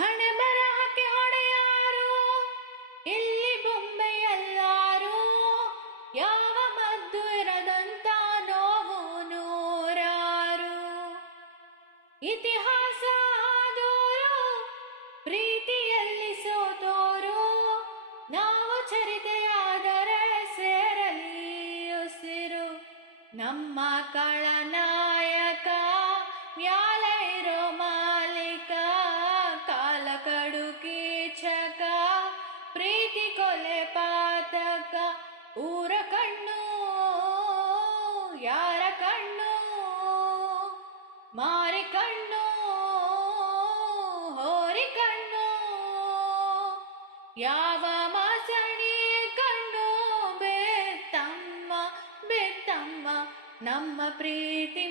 ಹಣೆ ಬರಹಕ್ಕೆ ಹೊಡೆಯಾರು ಇಲ್ಲಿ ಬೊಂಬೆಯಲ್ಲಾರು, ಯಾವ ಮದ್ದು ಇರದಂತ ನೋವು ನೂರಾರು. ಇತಿಹಾಸ ಆದೋರು ಪ್ರೀತಿಯಲ್ಲಿ ಸೋತೋರು, ನಾವು ಚರಿತೆಯಾದರೆ ಸೇರಲಿ ಉಸಿರು. ನಮ್ಮ ಕಳನಾಯಕ ಮ್ಯಾಲ ಇರೋ ಮಾಲೀಕ, ಕಾಲ ಕಡು ಕೀಚಕ, ಪ್ರೀತಿ ಕೊಲೆ ಪಾತಕ. ಊರ ಕಣ್ಣು ಯಾರ ಕಣ್ಣು, ಮಾರಿ ಕಣ್ಣು ಹೋರಿ ಕಣ್ಣು, ಯಾವ ಮಾಸಣಿ ಕಣ್ಣು ಬೇತಮ್ಮ ಬೇತಮ್ಮ. ನಮ್ಮ ಪ್ರೀತಿ